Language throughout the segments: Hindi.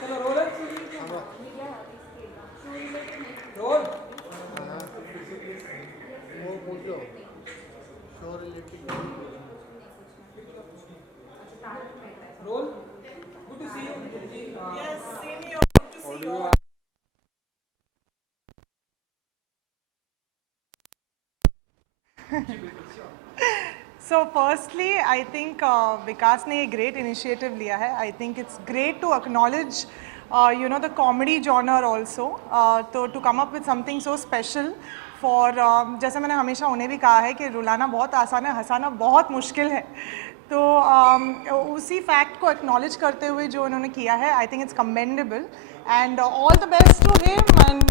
चलो रोल रोल वो पूछो show related role good to see you yes same here good to see you So firstly, I think Vikas ने a great initiative लिया है. I think it's great to acknowledge, the comedy genre also. तो to come up with something so special for जैसे मैंने हमेशा उन्हें भी कहा है कि रुलाना बहुत आसान है, हंसाना बहुत मुश्किल है. तो उसी फैक्ट को एक्नॉलेज करते हुए जो उन्होंने किया है, I think it's commendable and all the best to him and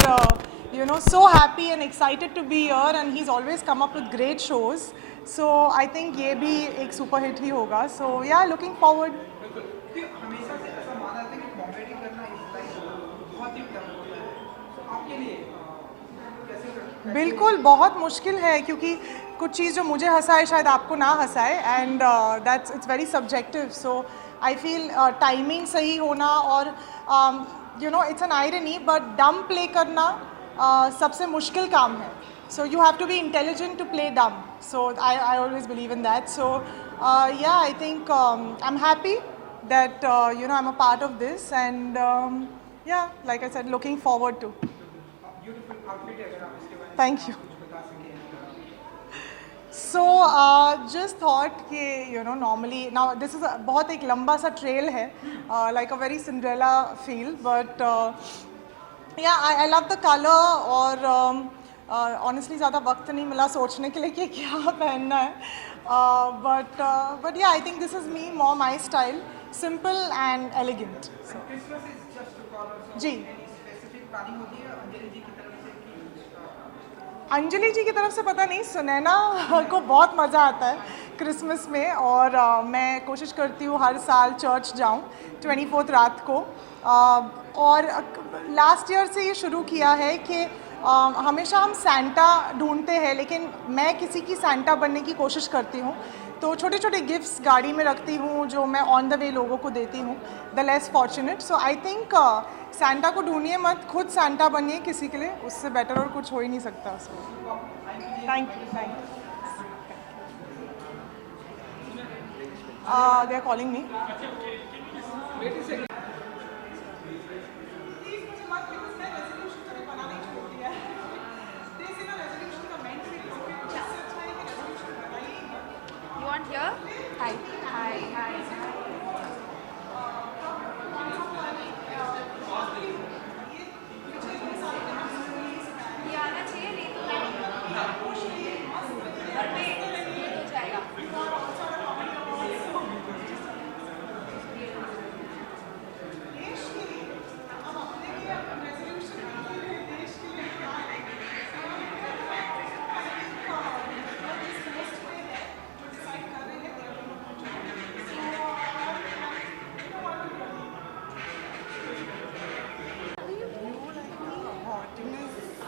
so happy and excited to be here and he's always come up with great shows. So I think ये भी एक सुपर हिट ही होगा. So yeah, looking forward. हमेशा से ऐसा माना जाता है कि कॉमेडी करना इस लाइफ बहुत ही टफ होता है. तो आपके लिए कैसे बिल्कुल बहुत मुश्किल है क्योंकि कुछ चीज़ जो मुझे हंसाए शायद आपको ना हंसाए and that's it's very subjective. So I feel timing सही होना और it's an irony but dumb play करना सबसे मुश्किल काम है. So you have to be intelligent to play dumb. So I always believe in that. So yeah, I think I'm happy that I'm a part of this and yeah, like I said, looking forward to. Beautiful outfit है अगर आप इसके बारे में Thank you. कुछ बता सकें. So just thought कि normally now this is बहुत एक लंबा सा trail है, like a very Cinderella feel, but yeah, I love the color और honestly ज़्यादा वक्त नहीं मिला सोचने के लिए कि क्या पहनना है. But yeah, I think this is me, more my style, simple and elegant. So, Christmas is just to corner. जी. एनी स्पेसिफिक प्लानिंग होती है अंजलि जी की तरफ से कि अंजलि जी की तरफ से पता नहीं, सुनैना को बहुत मज़ा आता है क्रिसमस में और मैं कोशिश करती हूँ हर साल चर्च जाऊँ 24 रात को. और लास्ट ईयर से ये शुरू किया है कि हमेशा हम सैंटा ढूंढते हैं लेकिन मैं किसी की सैंटा बनने की कोशिश करती हूँ. तो छोटे छोटे गिफ्ट्स गाड़ी में रखती हूँ जो मैं ऑन द वे लोगों को देती हूँ, the less fortunate. So I think Santa को ढूंढिए मत, खुद सैंटा बनिए किसी के लिए, उससे बेटर और कुछ हो ही नहीं सकता. So thank you. They are calling me. You want here? Hi. Hi. ये आना चाहिए नहीं तो और wait, ये हो जाएगा.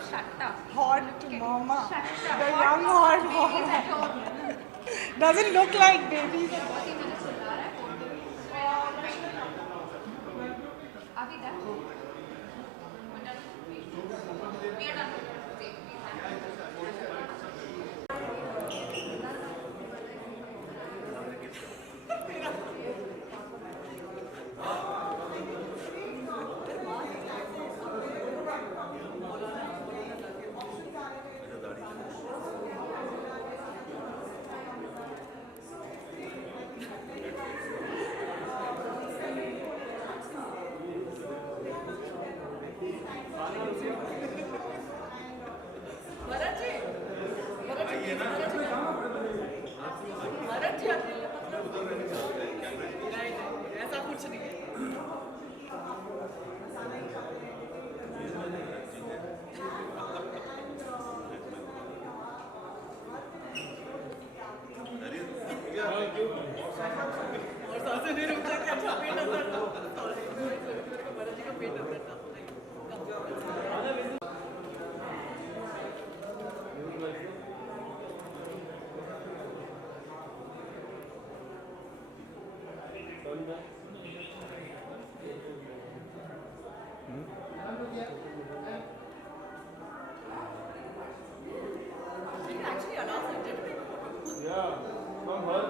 Shut up. Hot mama. Shut up. The young hot Babies mama. at home. Doesn't look like babies. बहुत ही मैंने सुना रहा है. अभी तक we are done. नहीं रुकता कि अच्छा पेट अंदर था सॉरी मेरे को भरत जी का पेट अंदर था actually announced it, didn't they? Yeah, from her.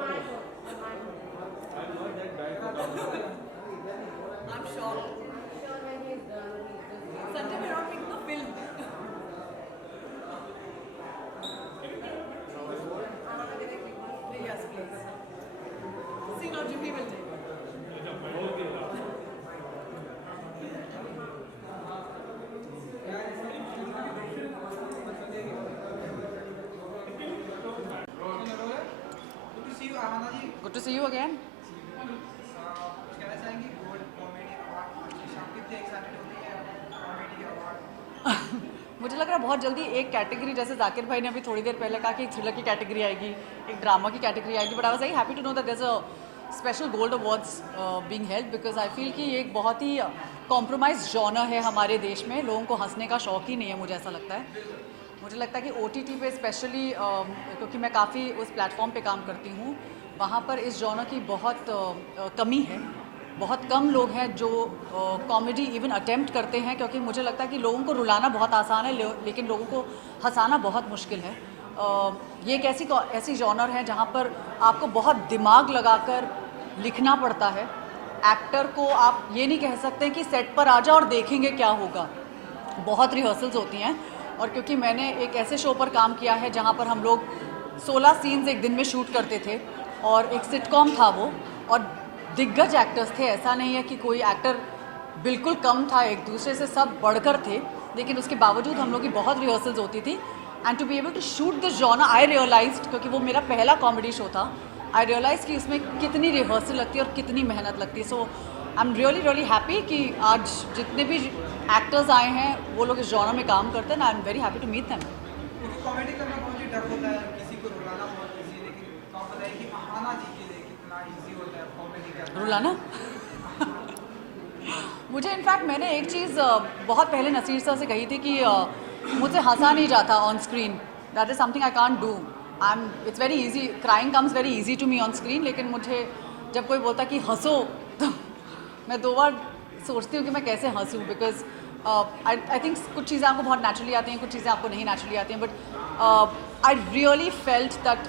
I'm not that bad for camera. I'm shocked. Sanjay may not make the film. Yes, please. See, now Jimmy will take. Good to see you, Ahana ji. Good to see you again. कुछ कहना चाहेंगी गोल्ड कॉमेडी अवार्ड शाम कितने एक्साइटेड होती है कॉमेडी अवार्ड? मुझे लग रहा है बहुत जल्दी एक कैटेगरी, जैसे जाकिर भाई ने अभी थोड़ी देर पहले कहा कि एक थ्रिलर की कैटेगरी आएगी, एक ड्रामा की कैटेगरी आएगी, but I was very happy to know that there is a special gold awards being held because I feel कि ये एक बहुत ही कॉम्प्रोमाइज जॉनर है हमारे देश में. लोगों को हंसने का शौक ही नहीं है, मुझे ऐसा लगता है. मुझे लगता है कि OTT पे स्पेशली क्योंकि मैं काफ़ी उस प्लेटफॉर्म पे काम करती हूँ, वहाँ पर इस जॉनर की बहुत कमी है. बहुत कम लोग हैं जो कॉमेडी इवन अटेम्प्ट करते हैं, क्योंकि मुझे लगता है कि लोगों को रुलाना बहुत आसान है लेकिन लोगों को हंसाना बहुत मुश्किल है. ये एक ऐसी जॉनर है जहाँ पर आपको बहुत दिमाग लगाकर लिखना पड़ता है. एक्टर को आप ये नहीं कह सकते कि सेट पर आ जाओ और देखेंगे क्या होगा. बहुत रिहर्सल्स होती हैं. और क्योंकि मैंने एक ऐसे शो पर काम किया है जहाँ पर हम लोग 16 सीन्स एक दिन में शूट करते थे और एक सिटकॉम था वो, और दिग्गज एक्टर्स थे. ऐसा नहीं है कि कोई एक्टर बिल्कुल कम था, एक दूसरे से सब बढ़कर थे. लेकिन उसके बावजूद हम लोग की बहुत रिहर्सल्स होती थी. And to be able to shoot this genre I realised, क्योंकि वो मेरा पहला कॉमेडी शो था, आई रियलाइज कि उसमें कितनी रिहर्सल लगती है और कितनी मेहनत लगती है. सो आई एम रियली हैप्पी कि आज जितने भी एक्टर्स आए हैं वो लोग इस जॉनर में काम करते हैं. I am very happy to meet them. क्योंकि कॉमेडी करना बहुत ही टफ होता है, किसी को रुलाना बहुत इजी है, लेकिन आप बताइए कि आहाना जी के लिए कितना इजी होता है कॉमेडी करना? रुलाना मुझे इनफैक्ट मैंने एक चीज़ बहुत पहले नसीर सर से कही थी कि मुझसे हंसा नहीं जाता on screen. That is something I can't do. It's very easy, crying comes very easy to me on screen. लेकिन मुझे जब कोई बोलता कि हंसो तो मैं 2 बार सोचती हूँ कि मैं कैसे हंसूँ. बिकॉज आई थिंक कुछ चीज़ें आपको बहुत नेचुरली आती हैं, कुछ चीज़ें आपको नहीं नेचुरली आती हैं. But I really felt that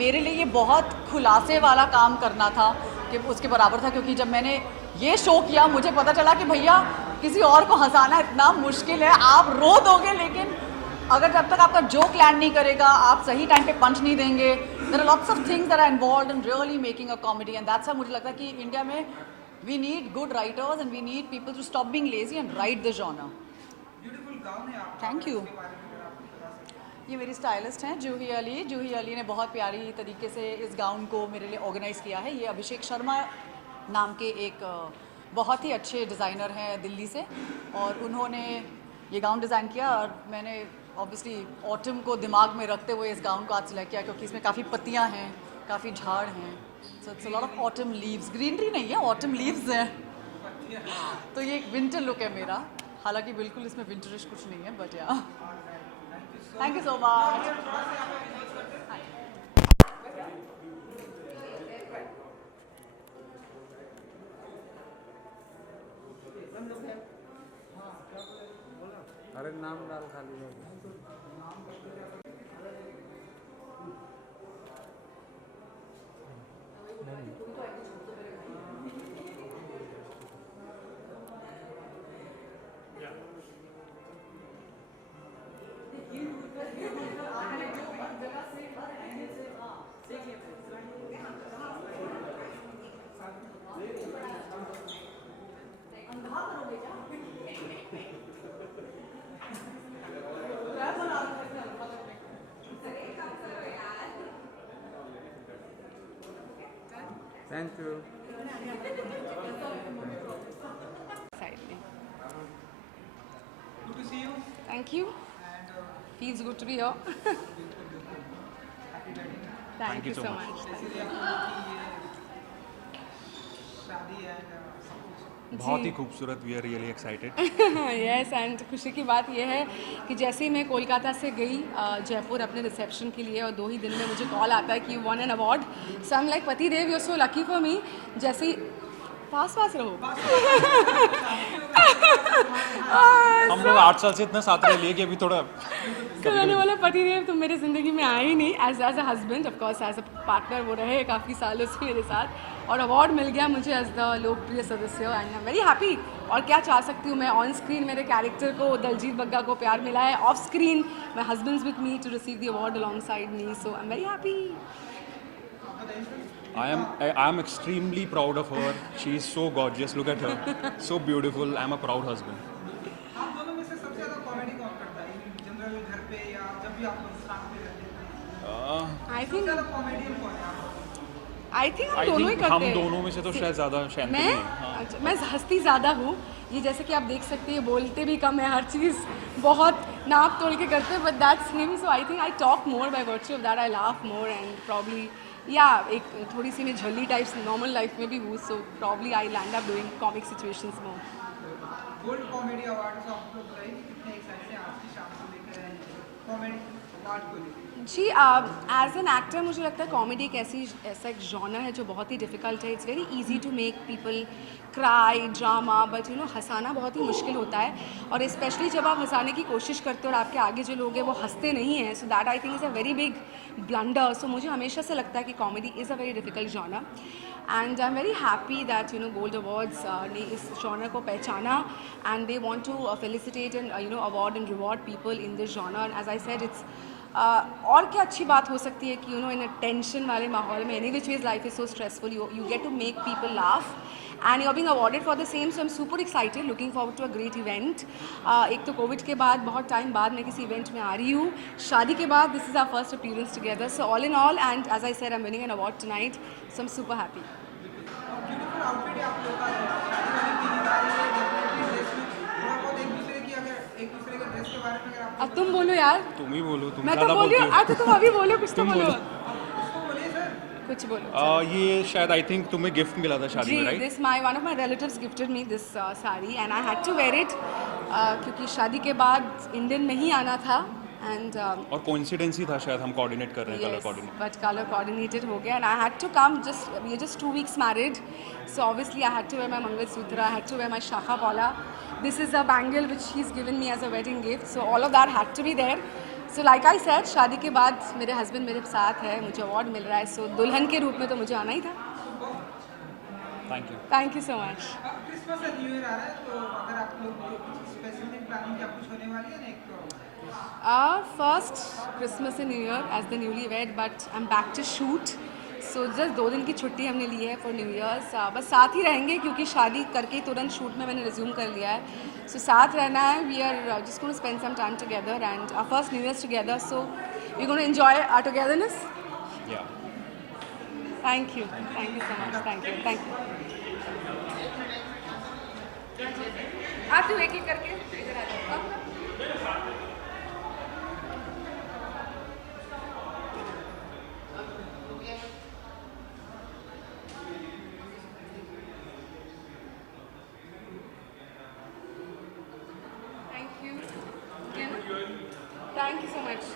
मेरे लिए ये बहुत खुलासे वाला काम करना था कि उसके बराबर था. क्योंकि जब मैंने ये शो किया मुझे पता चला कि भैया किसी और को हंसाना इतना मुश्किल है. आप रो दोगे लेकिन अगर जब तक आपका जोक लैंड नहीं करेगा, आप सही टाइम पे पंच नहीं देंगे, there are lots of things that are involved in really making a comedy. And that's why मुझे लगता है कि इंडिया में we need good writers and we need people to stop being lazy and write the genre. Beautiful gown है आपका, थैंक यू. इसके बारे में अगर आप बता सकें. ये मेरी स्टाइलिस्ट हैं जूही अली. जूही अली ने बहुत प्यारी तरीके से इस गाउन को मेरे लिए ऑर्गेनाइज़ किया है. ये अभिषेक शर्मा नाम के एक बहुत ही अच्छे डिज़ाइनर हैं दिल्ली से, और उन्होंने ये गाउन डिज़ाइन किया. और मैंने ऑब्वियसली ऑटम को दिमाग में रखते हुए इस गाउन को आज सिलेक्ट किया, क्योंकि इसमें काफ़ी पत्तियाँ हैं, काफ़ी झाड़ हैं. So it's a lot of autumn leaves. Greenery नहीं है, ऑटम लीव्स हैं. तो ये एक विंटर लुक है मेरा. हालांकि बिल्कुल इसमें विंटरिश कुछ नहीं है, बट या थैंक यू सो मच. अरे नाम डाल खाली लोग. Thank you. Exciting. Good to see you Thank you. and Feels good to be here. happy wedding. Thank you so much. इसलिए आपको कि ये शादी है सब कुछ। बहुत ही खूबसूरत, we are really excited. Yes and खुशी की बात यह है कि जैसे ही मैं कोलकाता से गई जयपुर अपने रिसेप्शन के लिए और 2 ही दिन में मुझे कॉल आता है कि you won an award. So I am like पति देव, you are so lucky for me. जैसे ही पास रहो। हम लोग 8 साल से इतना साथ रह लिए कि अभी थोड़ा तो मैंने बोला पति देव तुम मेरे ज़िंदगी में आए ही नहीं as a husband, of course as a partner वो रहे काफ़ी सालों से मेरे साथ, और अवार्ड मिल गया मुझे एज द लोकप्रिय सदस्य and I am very happy. और क्या चाह सकती हूँ मैं, ऑन स्क्रीन मेरे कैरेक्टर को दलजीत बग्गा को प्यार मिला है, off screen my husband's with me to receive the award alongside me, so I am very happy. I am extremely proud of her. She is so gorgeous. Look at her, so beautiful. I am a proud husband. आप दोनों में से सबसे ज़्यादा कॉमेडी कौन करता है, जनरल घर पे या जब भी आप लोग साथ में रहते हैं? आई सबसे थिंक ज़्यादा कॉमेडियन कौन है आप? आई थिंक हम I दोनों ही think करते हम हैं। दोनों में से तो शायद ज़्यादा शांत मैं हैं। हाँ। अच्छा, मैं हंसती ज़्यादा हूँ, ये जैसे कि आप देख सकते हैं बोलते भी कम है, हर चीज़ बहुत नाप तोड़ के करते हैं, but that's him. So I think I talk more by virtue of that, I laugh more and probably या एक थोड़ी सी मैं झल्ली टाइप्स नॉर्मल लाइफ में भी हूँ, so probably I land up doing comic situations more. Gold comedy award से आप लोग बताइए कि कितने एक्साइटेड हैं आज की शाम को लेकर कॉमेडी अवार्ड को लेकर? जी एज एन एक्टर मुझे लगता है कॉमेडी एक ऐसा एक जॉनर है जो बहुत ही डिफ़िकल्ट है। It's very easy to make people cry drama, but you know हंसाना बहुत ही मुश्किल होता है, और स्पेशली जब आप हंसाने की कोशिश करते हो और आपके आगे जो लोग हैं वो हंसते नहीं हैं, so that I think is a very big blunder. So मुझे हमेशा से लगता है कि comedy is a very difficult genre and I am very happy that you know gold awards ने इस जॉनर को पहचाना and they want to felicitate and you know award and reward people in this genre. As I said it's और क्या अच्छी बात हो सकती है कि you no in a tension वाले माहौल में, any which ways life is so stressful, you get to make people laugh and you are being awarded for the same. So I am super excited, looking forward to a great event. एक तो कोविड के बाद बहुत टाइम बाद मैं किसी इवेंट में आ रही हूँ, शादी के बाद this is our first appearance together, so all in all and as I said I am winning an award tonight, so I am super happy. Beautiful outfit है आप लोग का, शादी वाली पीली साड़ी है, डेफिनेटली ड्रेस में थोड़ा बहुत एक दूसरे की, अगर एक दूसरे के ड्रेस के बारे में अगर आप अब तुम बोलो यार, तुम ही बोलो, तुम मैं तो ज़्यादा बोल रही बोलती हूँ, हो। तो तुम अभी बोलो, कुछ तो तुम बोलो, बोलो। उसको बोलिए सर। कुछ बोलो। ये शायद आई थिंक तुम्हें गिफ्ट मिला था शादी में, right? This my one of my relatives gifted me this sari and I had to wear it क्योंकि शादी के बाद इंडियन में ही आना था and और कोइंसिडेंस ही था शायद, हम कोऑर्डिनेट कर रहे हैं, colour yes, coordinate. but color coordinated हो गया and I had to come, we are just 2 weeks married, so obviously I had to wear my Mangalsutra, I had to wear my Shakha Pala. This is a bangle which he's given me as a wedding gift, so all of that had to be there. So like I said, शादी के बाद मेरे हस्बैंड मेरे साथ है, मुझे अवार्ड मिल रहा है, so दुल्हन के रूप में तो मुझे आना ही था। Thank you. Thank you so much. अब क्रिसमस और न्यू ईयर आ रहा है, तो अगर आप लोग कुछ स्पेसिफिक प्लानिंग क्या कुछ होने वाली है ना? First Christmas and New Year as the newlywed, but I'm back to shoot. So just 2 दिन की छुट्टी हमने ली है for New Year's. बस साथ ही रहेंगे क्योंकि शादी करके ही तुरंत शूट में मैंने रिज्यूम कर लिया है. So साथ रहना है. We are just going to spend some time together and our first New Year's together. So we're going to enjoy our togetherness. या Thank you so much. Thank you. आप तो एक करके इधर आ जाओ. Thank you so much.